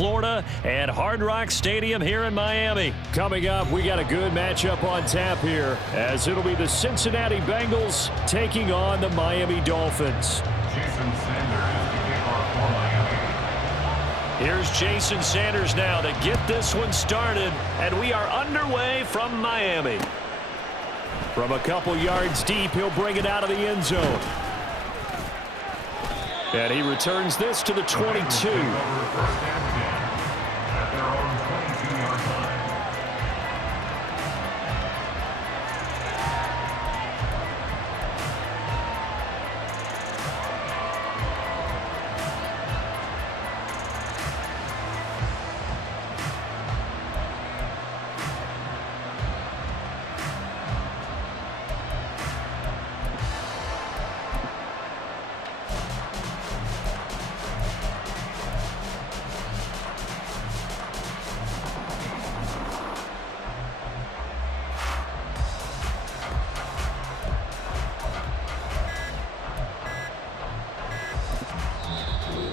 Florida at Hard Rock Stadium here in Miami. Coming up, we got a good matchup on tap here, as it'll be the Cincinnati Bengals taking on the Miami Dolphins. Jason Sanders is the kickoff for Miami. Here's Jason Sanders now to get this one started, and we are underway from Miami. From a couple yards deep, he'll bring it out of the end zone. And he returns this to the 22.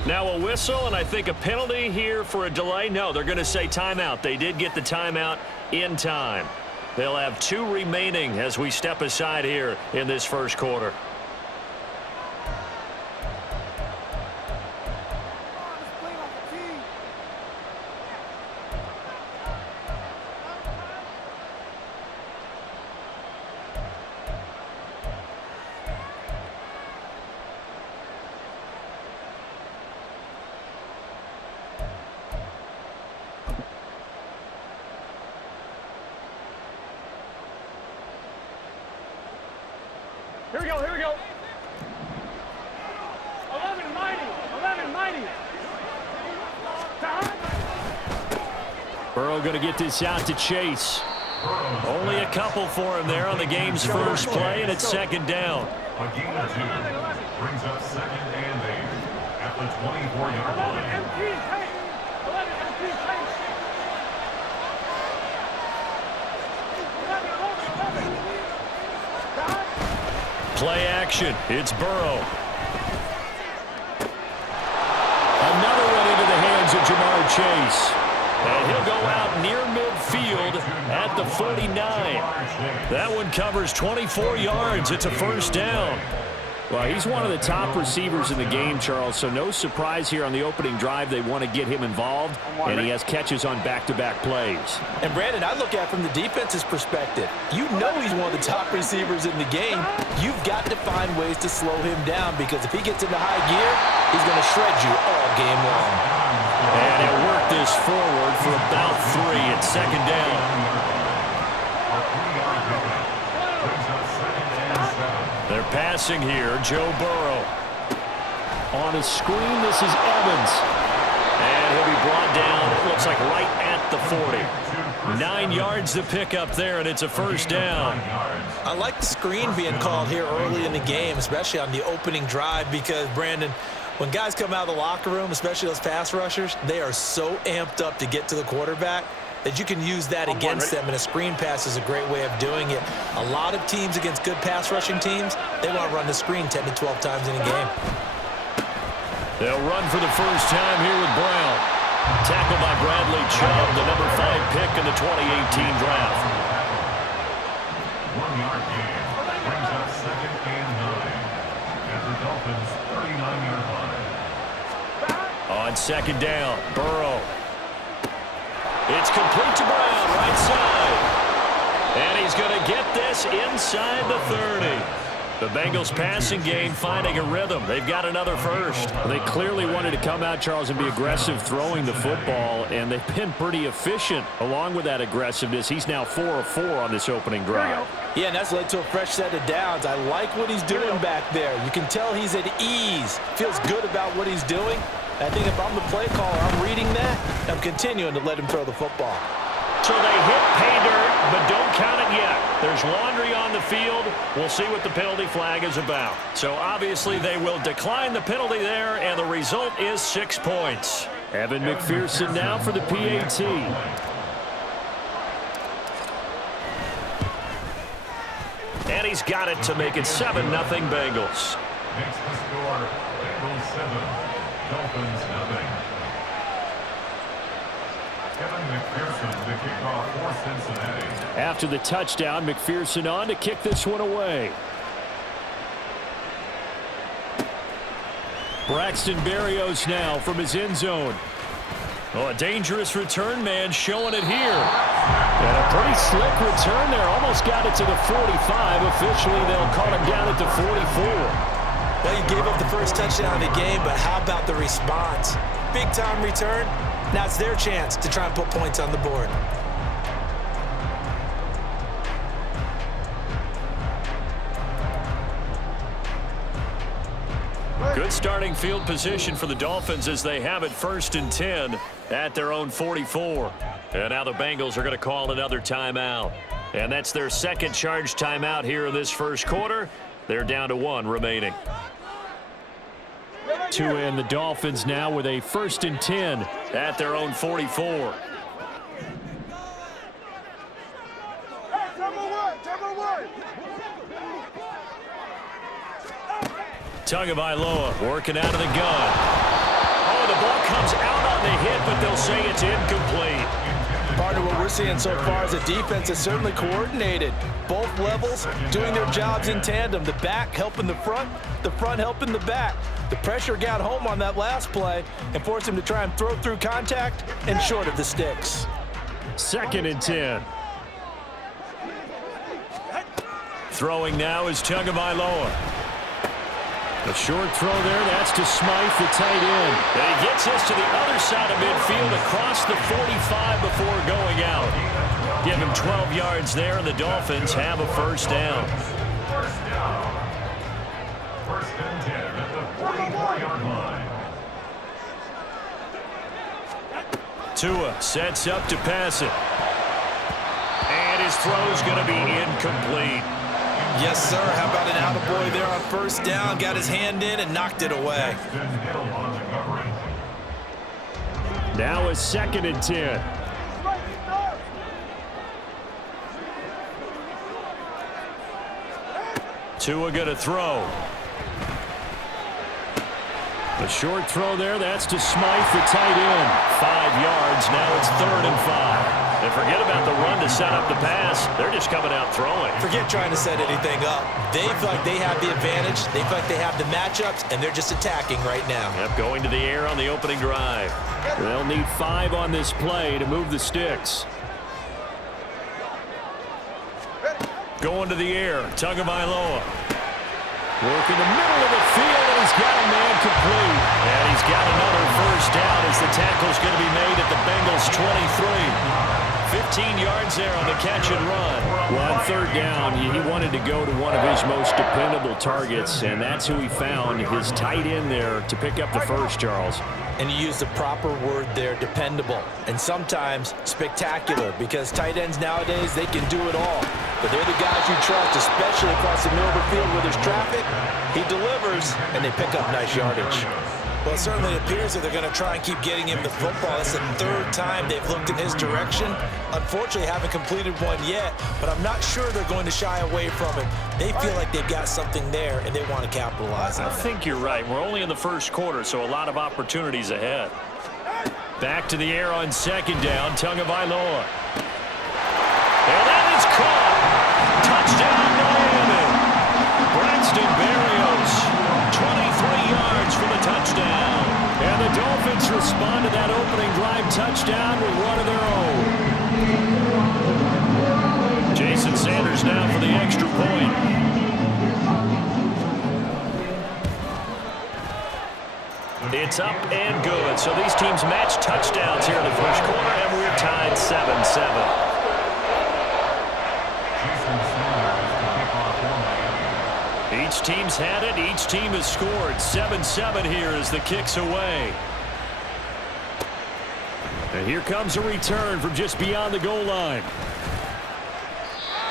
Now a whistle, and I think a penalty here for a delay. No, they're going to say timeout. They did get the timeout in time. They'll have 2 remaining as we step aside here in this first quarter. Here we go, here we go. 11 mighty, 11 mighty. Burrow going to get this out to Chase. Only a couple for him there on the game's first play, and it's second down. A gain of 2 brings up second and 8 at the 24-yard line. Play action. It's Burrow. Another one into the hands of Jamar Chase. And he'll go out near midfield at the 49. That one covers 24 yards. It's a first down. Well, he's one of the top receivers in the game, Charles, so no surprise here on the opening drive. They want to get him involved, and he has catches on back-to-back plays. And, Brandon, I look at it from the defense's perspective. You know he's one of the top receivers in the game. You've got to find ways to slow him down, because if he gets into high gear, he's going to shred you all game long. And he'll work this forward for about 3 at second down. They're passing here. Joe Burrow. On a screen, this is Evans. And he'll be brought down, it looks like right at the 40. 9 yards to pick up there, and it's a first down. I like the screen being called here early in the game, especially on the opening drive, because, Brandon, when guys come out of the locker room, especially those pass rushers, they are so amped up to get to the quarterback that you can use that against them, and a screen pass is a great way of doing it. A lot of teams against good pass rushing teams, they want to run the screen 10 to 12 times in a game. They'll run for the first time here with Brown. Tackled by Bradley Chubb, the number 5 pick in the 2018 draft. 1 yard gain brings up second and 9 at the Dolphins' 39-yard line. On second down, Burrow. It's complete to Brown, right side. And he's going to get this inside the 30. The Bengals passing game finding a rhythm. They've got another first. They clearly wanted to come out, Charles, and be aggressive throwing the football, and they've been pretty efficient along with that aggressiveness. He's now 4 of 4 on this opening drive. Yeah, and that's led to a fresh set of downs. I like what he's doing back there. You can tell he's at ease. Feels good about what he's doing. I think if I'm the play caller, I'm reading that. I'm continuing to let him throw the football. So they hit pay dirt, but don't count it yet. There's laundry on the field. We'll see what the penalty flag is about. So obviously they will decline the penalty there, and the result is 6 points. Evan McPherson now for the PAT. And he's got it to make it 7-0 Bengals. Makes the score Bengals 7, Dolphins 0. McPherson to kick off for Cincinnati. After the touchdown, McPherson on to kick this one away. Braxton Berrios now from his end zone. Oh, a dangerous return man showing it here. And a pretty slick return there. Almost got it to the 45. Officially, they'll call him down at the 44. Well, you gave up the first touchdown of the game, but how about the response? Big-time return. Now it's their chance to try and put points on the board. Good starting field position for the Dolphins as they have it 1st and 10 at their own 44. And now the Bengals are going to call another timeout. And that's their second charge timeout here in this first quarter. They're down to 1 remaining. To end the Dolphins now with a 1st and 10 at their own 44. Tagovailoa working out of the gun. Oh, the ball comes out on the hit, but they'll say it's incomplete. Part of what we're seeing so far is the defense is certainly coordinated. Both levels doing their jobs in tandem. The back helping the front helping the back. The pressure got home on that last play and forced him to try and throw through contact and short of the sticks. 2nd and 10. Throwing now is Tagovailoa. A short throw there, that's to Smythe, the tight end. And he gets this to the other side of midfield across the 45 before going out. Give him 12 yards there, and the Dolphins have a first down. First down. 1st and 10 at the 44-yard line. Tua sets up to pass it. And his throw's going to be incomplete. Yes, sir. How about an attaboy there on 1st down? Got his hand in and knocked it away. Now a 2nd and 10. Tua going to throw. A short throw there. That's to Smythe, the tight end. 5 yards. Now it's 3rd and 5. And forget about the run to set up the pass. They're just coming out throwing. Forget trying to set anything up. They feel like they have the advantage. They feel like they have the matchups, and they're just attacking right now. Yep, going to the air on the opening drive. They'll need 5 on this play to move the sticks. Going to the air, Tagovailoa. Work in the middle of the field, and he's got a man complete. And he's got another first down as the tackle's going to be made at the Bengals 23. 15 yards there on the catch and run. Well, on 3rd down, he wanted to go to one of his most dependable targets, and that's who he found, his tight end there, to pick up the first, Charles. And you use the proper word there, dependable. And sometimes spectacular, because tight ends nowadays, they can do it all. But they're the guys you trust, especially across the middle of the field where there's traffic. He delivers, and they pick up nice yardage. Well, it certainly appears that they're going to try and keep getting him the football. It's the 3rd time they've looked in his direction. Unfortunately, haven't completed one yet, but I'm not sure they're going to shy away from it. They feel like they've got something there, and they want to capitalize on it. I think you're right. We're only in the first quarter, so a lot of opportunities ahead. Back to the air on 2nd down, Tagovailoa. And that is caught. Touchdown, Miami. Braxton Berrios, 23 yards for the touchdown. And the Dolphins respond to that opening drive touchdown with one of their own. Jason Sanders now for the extra point. It's up and good. So these teams match touchdowns here in the first quarter, and we're tied 7-7. Each team's had it. Each team has scored. 7-7 here as the kick's away. And here comes a return from just beyond the goal line.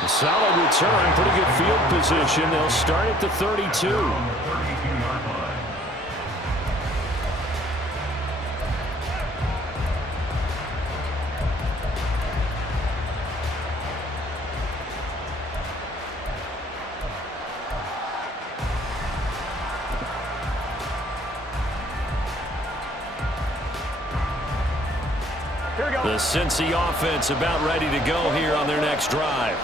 A solid return. Pretty good field position. They'll start at the 32. Here we go. The Cincy offense about ready to go here on their next drive.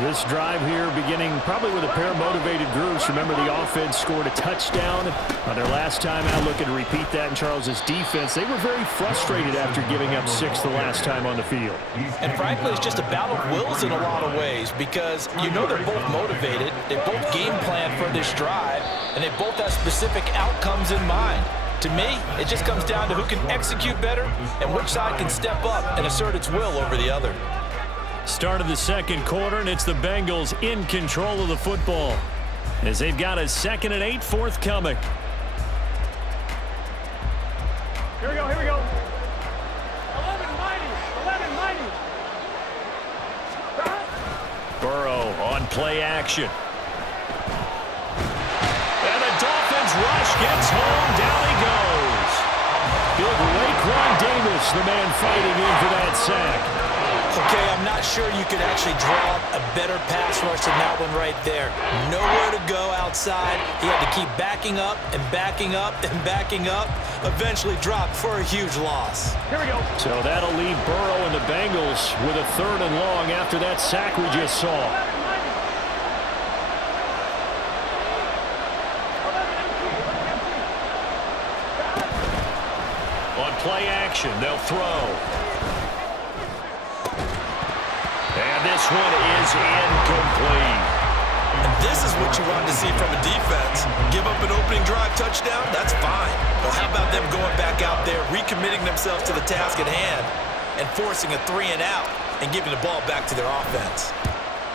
This drive here beginning probably with a pair of motivated groups. Remember, the offense scored a touchdown on their last time out. Looking to repeat that in Charles's defense. They were very frustrated after giving up 6 the last time on the field. And frankly, it's just a battle of wills in a lot of ways because you know they're both motivated. They both game plan for this drive, and they both have specific outcomes in mind. To me, it just comes down to who can execute better and which side can step up and assert its will over the other. Start of the second quarter, and it's the Bengals in control of the football as they've got a 2nd and 8 forthcoming. Here we go, here we go. 11 mighty, 11 mighty. Burrow on play action. And the Dolphins rush gets home. Down he goes. Big Raekwon Davis, the man fighting in for that sack. Okay, I'm not sure you could actually draw up a better pass rush than that one right there. Nowhere to go outside. He had to keep backing up and backing up and backing up. Eventually dropped for a huge loss. Here we go. So that'll leave Burrow and the Bengals with a 3rd and long after that sack we just saw. On play action, they'll throw. And this one is incomplete. And this is what you want to see from a defense. Give up an opening drive touchdown, that's fine. But how about them going back out there, recommitting themselves to the task at hand, and forcing a 3 and out and giving the ball back to their offense.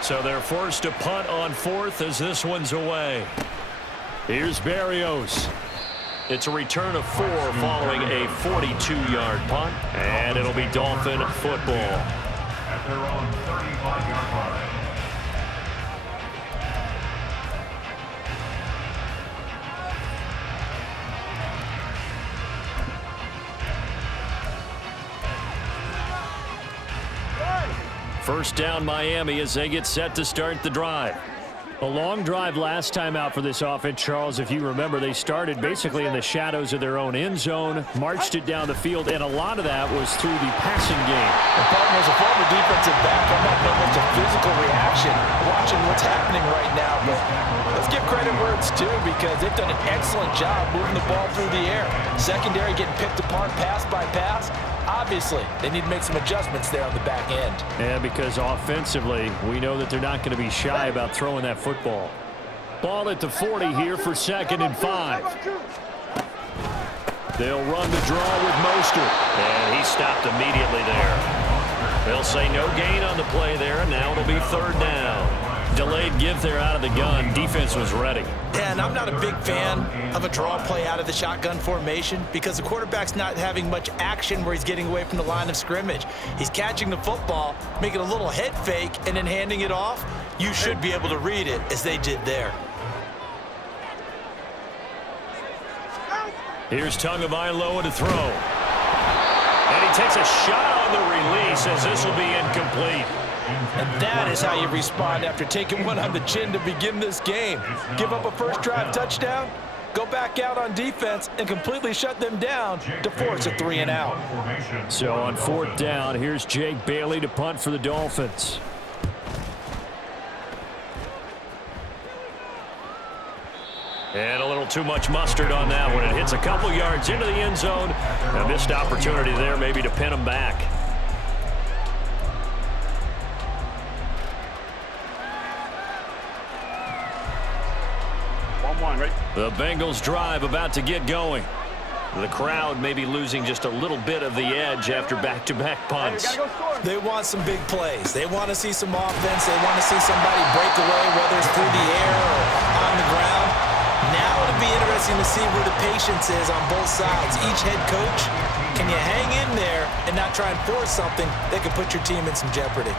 So they're forced to punt on 4th as this one's away. Here's Berrios. It's a return of 4 following a 42-yard punt, and it'll be Dolphin football. At their own 35-yard line. First down Miami as they get set to start the drive. A long drive last time out for this offense, Charles. If you remember, they started basically in the shadows of their own end zone, marched it down the field, and a lot of that was through the passing game. And partner, as a former defensive back, I'm not almost a physical reaction watching what's happening right now. But let's give credit where it's due because they've done an excellent job moving the ball through the air. Secondary getting picked apart pass by pass. Obviously, they need to make some adjustments there on the back end. And because offensively, we know that they're not going to be shy about throwing that football. Ball at the 40 here for 2nd and 5. They'll run the draw with Mostert. And he stopped immediately there. They'll say no gain on the play there, and now it'll be 3rd down. Delayed give there out of the gun. Defense was ready. And I'm not a big fan of a draw play out of the shotgun formation because the quarterback's not having much action where he's getting away from the line of scrimmage. He's catching the football, making a little head fake, and then handing it off. You should be able to read it as they did there. Here's Tagovailoa to throw. And he takes a shot on the release as this will be incomplete. And that is how you respond after taking one on the chin to begin this game. Give up a first drive touchdown, go back out on defense, and completely shut them down to force a 3 and out. So on 4th down, here's Jake Bailey to punt for the Dolphins. And a little too much mustard on that one. It hits a couple yards into the end zone. A missed opportunity there maybe to pin them back. The Bengals drive about to get going. The crowd may be losing just a little bit of the edge after back-to-back punts. They want some big plays. They want to see some offense. They want to see somebody break away, whether it's through the air or on the ground. Now it'll be interesting to see where the patience is on both sides. Each head coach, can you hang in there and not try and force something that could put your team in some jeopardy?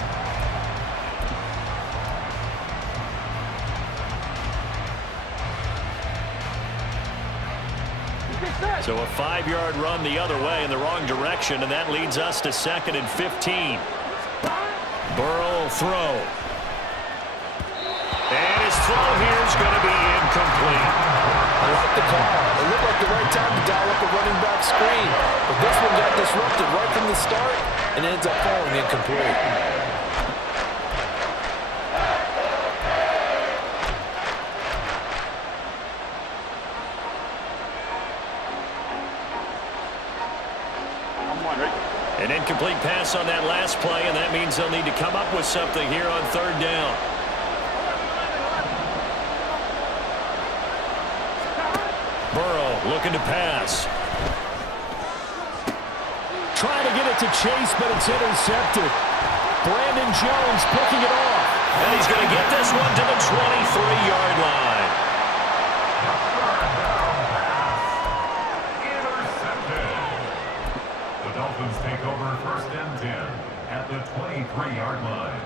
So a 5-yard run the other way in the wrong direction, and that leads us to 2nd and 15. Burrow will throw. And his throw here is going to be incomplete. I like the call. It looked like the right time to dial up a running back screen. But this one got disrupted right from the start and ends up falling incomplete. An incomplete pass on that last play, and that means they'll need to come up with something here on third down. Burrow looking to pass. Trying to get it to Chase, but it's intercepted. Brandon Jones picking it off. And he's going to get this one to the 23-yard line. Dolphins take over first and 10 at the 23-yard line.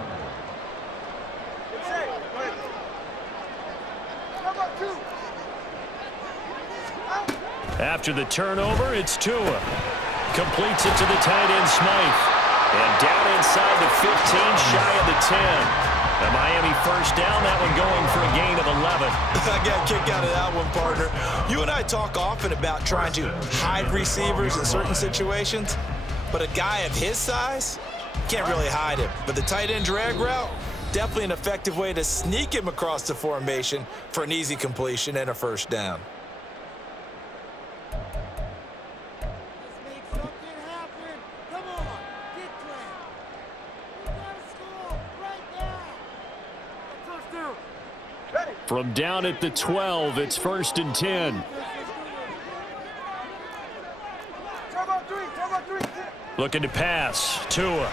After the turnover, it's Tua. Completes it to the tight end, Smythe. And down inside the 15, shy of the 10. The Miami first down, that one going for a gain of 11. I got a kick out of that one, partner. You and I talk often about trying to hide receivers in certain situations, but a guy of his size can't really hide him. But the tight end drag route, definitely an effective way to sneak him across the formation for an easy completion and a first down. From down at the 12, it's first and 10. Looking to pass. Tua.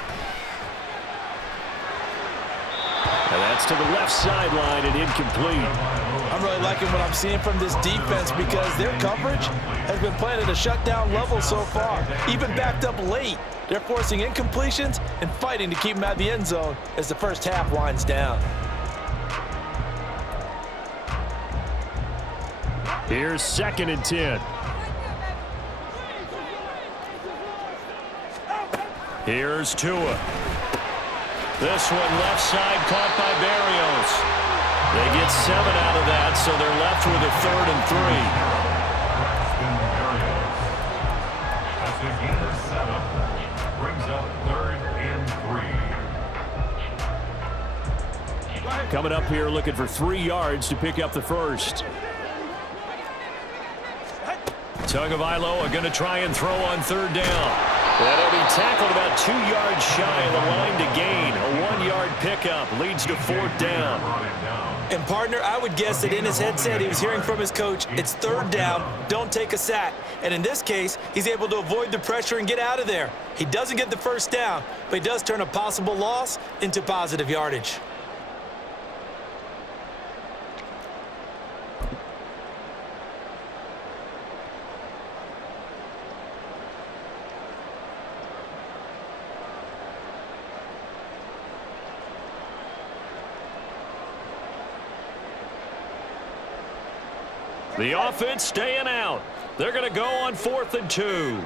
And that's to the left sideline and incomplete. I'm really liking what I'm seeing from this defense because their coverage has been playing at a shutdown level so far. Even backed up late, they're forcing incompletions and fighting to keep them out of the end zone as the first half winds down. Here's second and 10. Here's Tua. This one left side caught by Barrios. They get 7 out of that, so they're left with a 3rd and 3. That's a gain of 7. Brings up 3rd and 3. Coming up here looking for 3 yards to pick up the first. Tagovailoa are going to try and throw on third down. That'll be tackled about 2 yards shy of the line to gain. A 1-yard pickup leads to 4th down. And, partner, I would guess that in his headset he was hearing from his coach, it's 3rd down, don't take a sack. And in this case, he's able to avoid the pressure and get out of there. He doesn't get the first down, but he does turn a possible loss into positive yardage. The offense staying out. They're going to go on 4th and 2.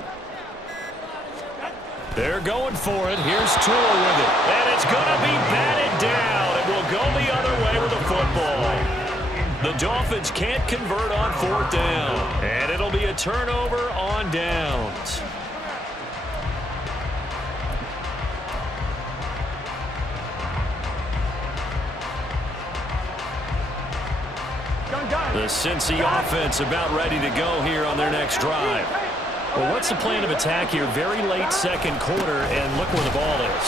They're going for it. Here's Tua with it. And it's going to be batted down. It will go the other way with the football. The Dolphins can't convert on 4th down. And it'll be a turnover on downs. The Cincy offense about ready to go here on their next drive. Well, what's the plan of attack here? Very late second quarter, and look where the ball is.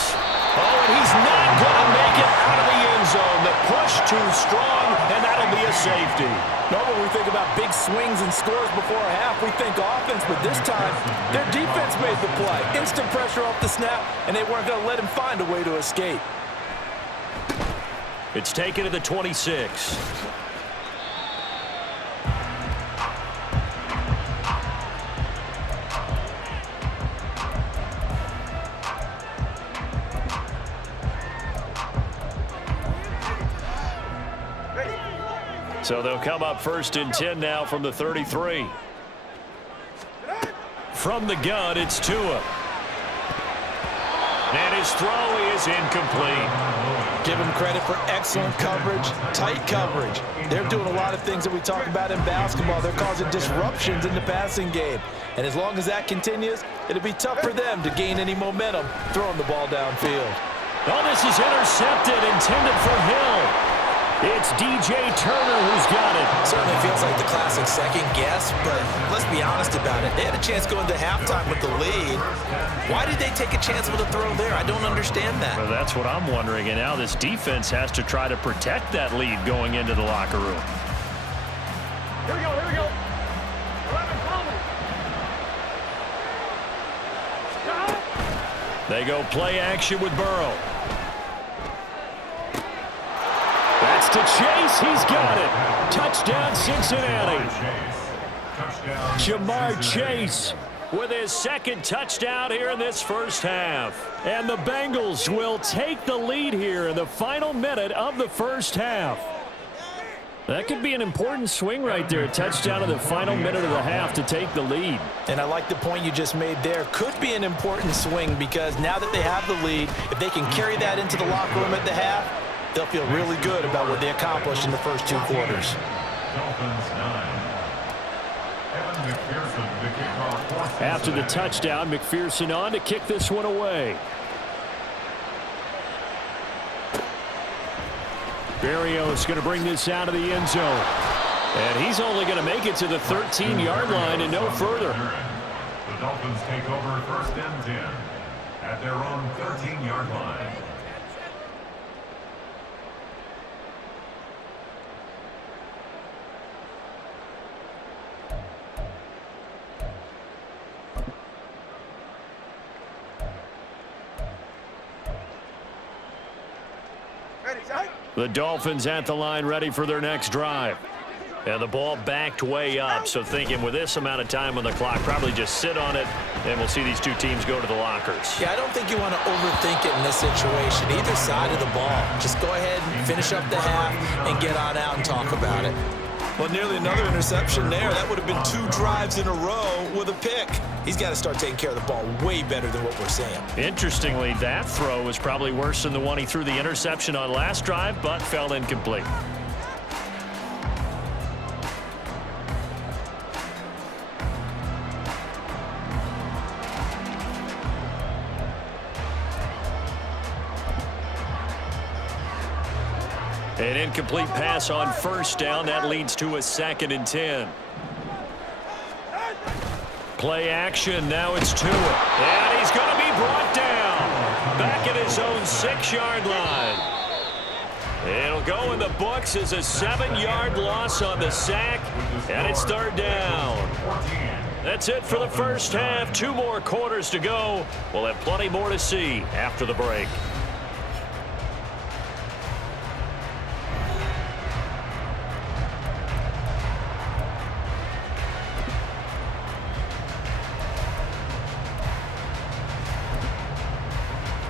Oh, and he's not going to make it out of the end zone. The push too strong, and that'll be a safety. Normally, when we think about big swings and scores before a half, we think offense, but this time, their defense made the play. Instant pressure off the snap, and they weren't going to let him find a way to escape. It's taken to the 26. So they'll come up 1st and 10 now from the 33. From the gun, it's Tua. And his throw is incomplete. Give him credit for excellent coverage, tight coverage. They're doing a lot of things that we talk about in basketball. They're causing disruptions in the passing game. And as long as that continues, it'll be tough for them to gain any momentum throwing the ball downfield. Oh, this is intercepted, intended for Hill. It's DJ Turner who's got it. Certainly feels like the classic second guess, but let's be honest about it. They had a chance going to halftime with the lead. Why did they take a chance with a throw there? I don't understand that. Well, that's what I'm wondering, and now this defense has to try to protect that lead going into the locker room. Here we go, here we go. 11, follow me. They go play action with Burrow. That's to Chase. He's got it. Touchdown, Cincinnati. Jamar Chase with his second touchdown here in this first half. And the Bengals will take the lead here in the final minute of the first half. That could be an important swing right there. Touchdown in the final minute of the half to take the lead. And I like the point you just made there. Could be an important swing because now that they have the lead, if they can carry that into the locker room at the half, they'll feel really good about what they accomplished in the first two quarters. After the touchdown, McPherson on to kick this one away. Berrios going to bring this out of the end zone. And he's only going to make it to the 13-yard line and no further. The Dolphins take over first and 10 at their own 13-yard line. The Dolphins at the line ready for their next drive. And the ball backed way up, so thinking with this amount of time on the clock, probably just sit on it, and we'll see these two teams go to the lockers. Yeah, I don't think you want to overthink it in this situation. Either side of the ball. Just go ahead and finish up the half and get on out and talk about it. Well, nearly another interception there. That would have been 2 drives in a row with a pick. He's got to start taking care of the ball way better than what we're saying. Interestingly, that throw was probably worse than the one he threw the interception on last drive, but fell incomplete. An incomplete pass on first down. That leads to a 2nd and 10. Play action. Now it's Tua. And he's going to be brought down. Back at his own 6-yard line. It'll go in the books as a 7-yard loss on the sack. And it's 3rd down. That's it for the first half. 2 more quarters to go. We'll have plenty more to see after the break.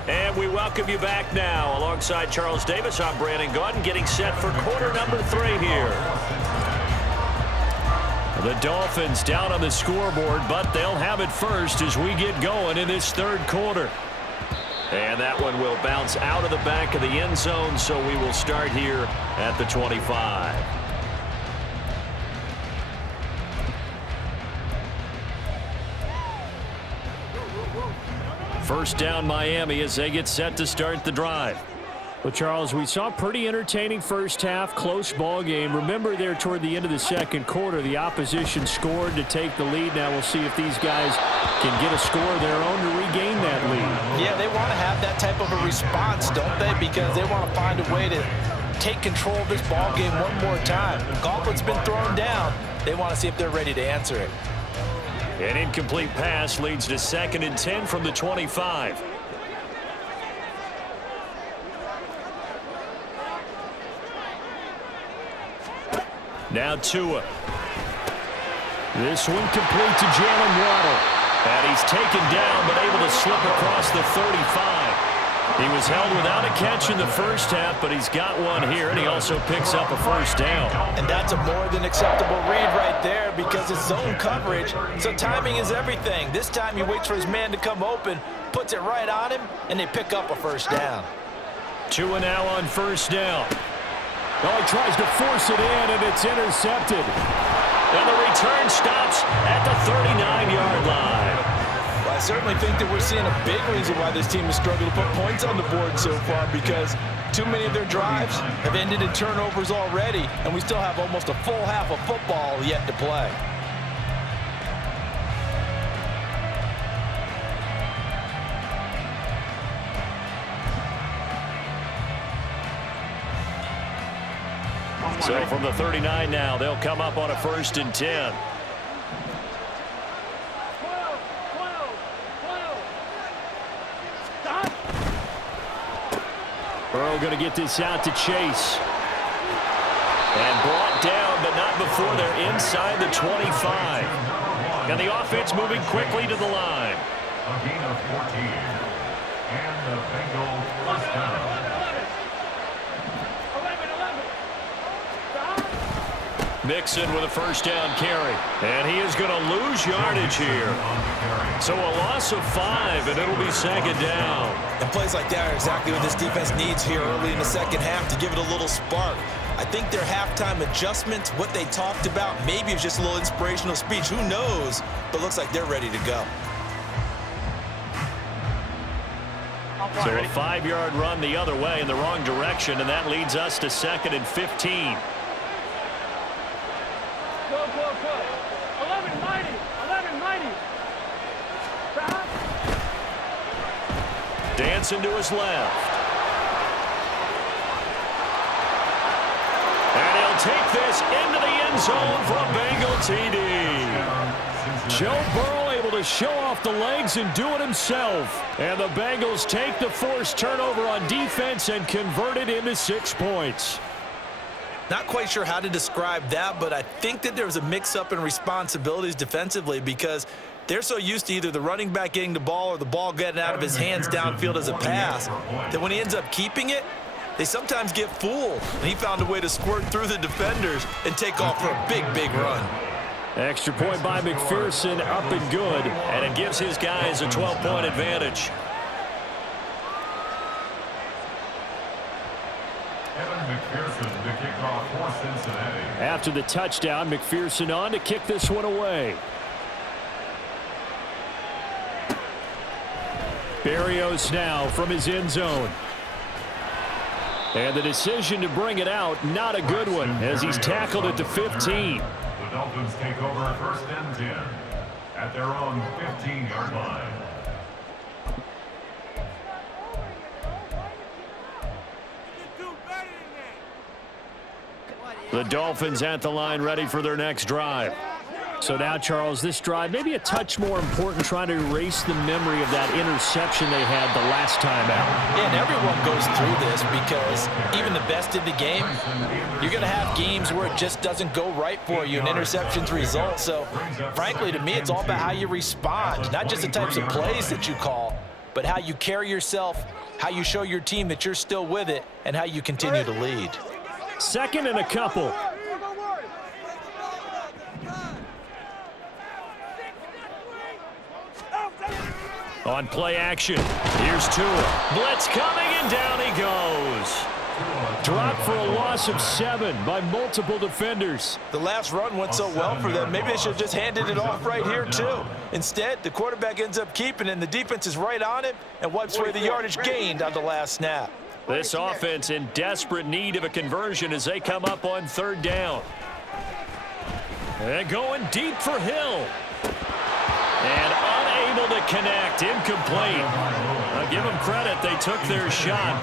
And we welcome you back now. Alongside Charles Davis, I'm Brandon Gaudin, getting set for quarter number 3 here. The Dolphins down on the scoreboard, but they'll have it first as we get going in this 3rd quarter. And that one will bounce out of the back of the end zone, so we will start here at the 25. First down Miami as they get set to start the drive. Well, Charles, we saw a pretty entertaining first half, close ball game. Remember there toward the end of the 2nd quarter, the opposition scored to take the lead. Now we'll see if these guys can get a score of their own to regain that lead. Yeah, they want to have that type of a response, don't they? Because they want to find a way to take control of this ball game one more time. The gauntlet's been thrown down. They want to see if they're ready to answer it. An incomplete pass leads to 2nd and 10 from the 25. Now Tua. This one complete to Jalen Waddle. And he's taken down but able to slip across the 35. He was held without a catch in the first half, but he's got one here, and he also picks up a first down. And that's a more than acceptable read right there because it's zone coverage, so timing is everything. This time he waits for his man to come open, puts it right on him, and they pick up a first down. 2 now on first down. Well, he tries to force it in, and it's intercepted. And the return stops at the 39-yard line. Well, I certainly think that we're seeing a big reason why this team has struggled to put points on the board so far because too many of their drives have ended in turnovers already, and we still have almost a full half of football yet to play. So from the 39 now, they'll come up on a 1st and 10. Burrow going to get this out to Chase. And brought down, but not before they're inside the 25. And the offense moving quickly to the line. A gain of 14. And the Bengals first down. Mixon with a first down carry. And he is going to lose yardage here. So a loss of 5, and it'll be 2nd down. And plays like that are exactly what this defense needs here early in the second half to give it a little spark. I think their halftime adjustments, what they talked about, maybe it's just a little inspirational speech. Who knows? But looks like they're ready to go. So a 5-yard run the other way in the wrong direction, and that leads us to 2nd and 15. Go. 11 mighty. Dancing to his left. And he'll take this into the end zone for a Bengal TD. Joe Burrow able to show off the legs and do it himself. And the Bengals take the forced turnover on defense and convert it into 6 points. Not quite sure how to describe that, but I think that there was a mix-up in responsibilities defensively because they're so used to either the running back getting the ball or the ball getting out of his hands downfield as a pass that when he ends up keeping it, they sometimes get fooled. And he found a way to squirt through the defenders and take off for a big, big run. Extra point by McPherson, up and good, and it gives his guys a 12-point advantage. McPherson to kick off for Cincinnati. After the touchdown, McPherson on to kick this one away. Berrios now from his end zone. And the decision to bring it out, not a good one, as he's tackled at the 15. The Dolphins take over 1st and 10 at their own 15-yard line. The Dolphins at the line ready for their next drive. So now, Charles, this drive maybe a touch more important, trying to erase the memory of that interception they had the last time out. Yeah, and everyone goes through this because even the best in the game, you're going to have games where it just doesn't go right for you and interceptions result. So, frankly, to me, it's all about how you respond, not just the types of plays that you call, but how you carry yourself, how you show your team that you're still with it, and how you continue to lead. 2nd and a couple. On play action, here's Tua. Blitz coming, and down he goes. Dropped for a loss of 7 by multiple defenders. The last run went so well for them, maybe they should have just handed it off right here, too. Instead, the quarterback ends up keeping it, and the defense is right on it and wipes away the yardage gained on the last snap. This offense in desperate need of a conversion as they come up on 3rd down. And going deep for Hill. And unable to connect, incomplete. I'll give them credit, they took their shot.